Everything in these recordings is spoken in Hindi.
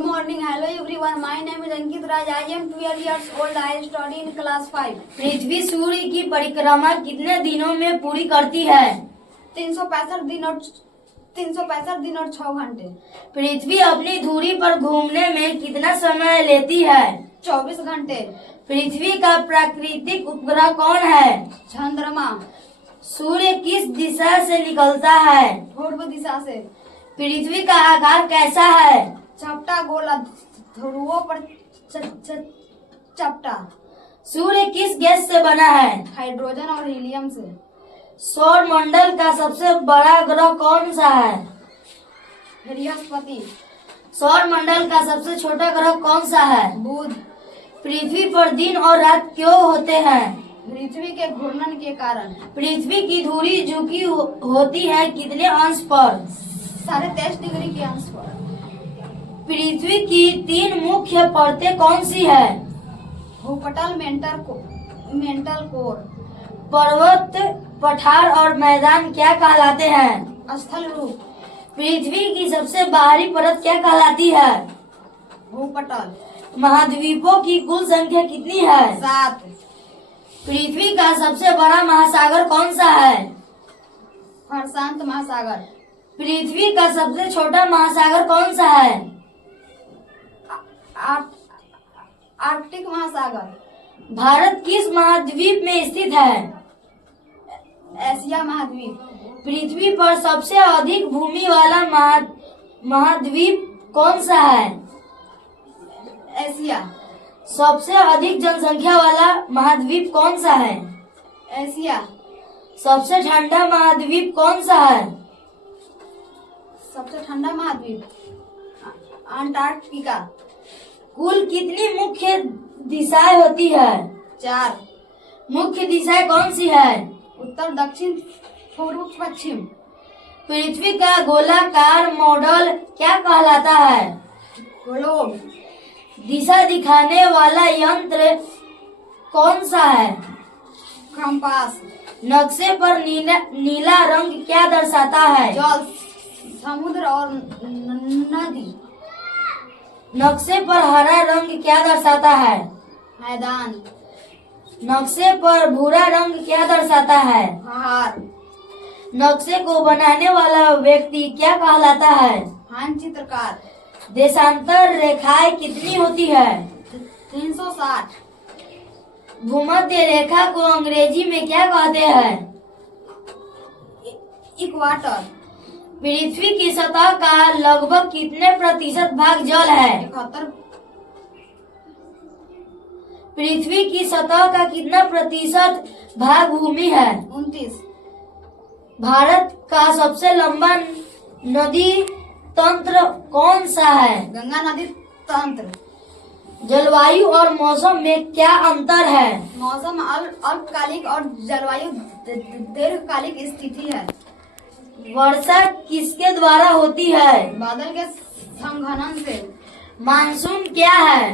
Good morning. Hello everyone. My name is Ankit Raj. I am 12 years old. I study in class 5. पृथ्वी सूर्य की परिक्रमा कितने दिनों में पूरी करती है? 365 दिन और 6 घंटे। पृथ्वी अपनी धुरी पर घूमने में कितना समय लेती है? 24 घंटे। पृथ्वी का प्राकृतिक उपग्रह कौन है? चंद्रमा। सूर्य किस दिशा से निकलता है? पूर्व दिशा से। पृथ्वी का आकार कैसा है? चपटा गोला, ध्रुवों पर चपटा। सूर्य किस गैस से बना है? हाइड्रोजन और हीलियम से। सौर मंडल का सबसे बड़ा ग्रह कौन सा है? बृहस्पति। सौर मंडल का सबसे छोटा ग्रह कौन सा है? बुध। पृथ्वी पर दिन और रात क्यों होते हैं? पृथ्वी के घूर्णन के कारण। पृथ्वी की धुरी झुकी होती है कितने अंश पर? 23.5 डिग्री के अंश पर। पृथ्वी की 3 मुख्य परतें कौन सी है? भूपटल, मेंटल कोर। पर्वत, पठार और मैदान क्या कहलाते हैं? स्थल रूप। पृथ्वी की सबसे बाहरी परत क्या कहलाती है? भूपटल। महाद्वीपों की कुल संख्या कितनी है? 7। पृथ्वी का सबसे बड़ा महासागर कौन सा है? प्रशांत महासागर। पृथ्वी का सबसे छोटा महासागर कौन सा है? आर्कटिक महासागर। भारत किस महाद्वीप में स्थित है? एशिया महाद्वीप। पृथ्वी पर सबसे अधिक भूमि वाला महाद्वीप कौन सा है? एशिया। सबसे अधिक जनसंख्या वाला महाद्वीप कौन सा है? एशिया। सबसे ठंडा महाद्वीप कौन सा है? सबसे ठंडा महाद्वीप अंटार्कटिका। कुल कितनी मुख्य दिशाएं होती है? 4। मुख्य दिशाएं कौन सी है? उत्तर, दक्षिण, पूर्व, पश्चिम। पृथ्वी का गोलाकार मॉडल क्या कहलाता है? ग्लोब। दिशा दिखाने वाला यंत्र कौन सा है? कंपास। नक्शे पर नीला रंग क्या दर्शाता है? जल, समुद्र और नदी। नक्शे पर हरा रंग क्या दर्शाता है? मैदान। नक्शे पर भूरा रंग क्या दर्शाता है? पहाड़। नक्शे को बनाने वाला व्यक्ति क्या कहलाता है? मानचित्रकार। देशांतर रेखाएं कितनी होती है? 360। भूमध्य रेखा को अंग्रेजी में क्या कहते हैं? इक्वाटर। पृथ्वी की सतह का लगभग कितने प्रतिशत भाग जल है? 71। पृथ्वी की सतह का कितना प्रतिशत भाग भूमि है? 29। भारत का सबसे लंबा नदी तंत्र कौन सा है? गंगा नदी तंत्र। जलवायु और मौसम में क्या अंतर है? मौसम अल्पकालिक और जलवायु दीर्घकालिक स्थिति है। वर्षा किसके द्वारा होती है? बादल के संघनन से। मानसून क्या है?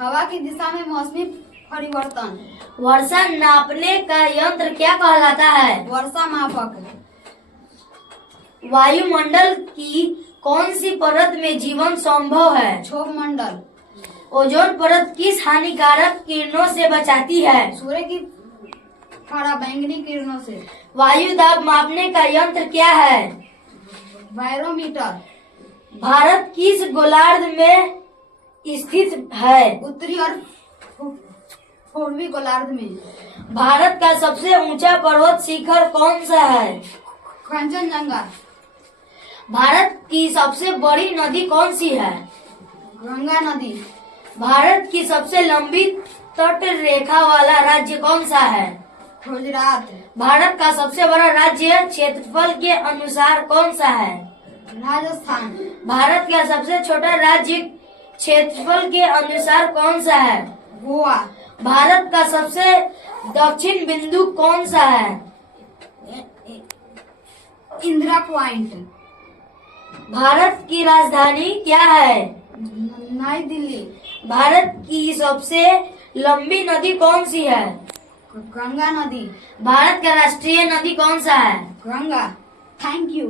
हवा की दिशा में मौसमी परिवर्तन। वर्षा नापने का यंत्र क्या कहलाता है? वर्षा मापक। वायुमंडल की कौन सी परत में जीवन संभव है? क्षोभ मंडल। ओजोन परत किस हानिकारक किरणों से बचाती है? सूर्य की पराबैंगनी किरणों से। वायु दाब मापने का यंत्र क्या है? बैरोमीटर। भारत किस गोलार्ध में स्थित है? उत्तरी और पूर्वी गोलार्ध में। भारत का सबसे ऊंचा पर्वत शिखर कौन सा है? कंचनजंगा। भारत की सबसे बड़ी नदी कौन सी है? गंगा नदी। भारत की सबसे लंबी तट रेखा वाला राज्य कौन सा है? गुजरात। भारत का सबसे बड़ा राज्य क्षेत्रफल के अनुसार कौन सा है? राजस्थान। भारत का सबसे छोटा राज्य क्षेत्रफल के अनुसार कौन सा है? गोवा। भारत का सबसे दक्षिण बिंदु कौन सा है? इंदिरा पॉइंट। भारत की राजधानी क्या है? नई दिल्ली। भारत की सबसे लंबी नदी कौन सी है? गंगा नदी। भारत का राष्ट्रीय नदी कौन सा है? गंगा। Thank you.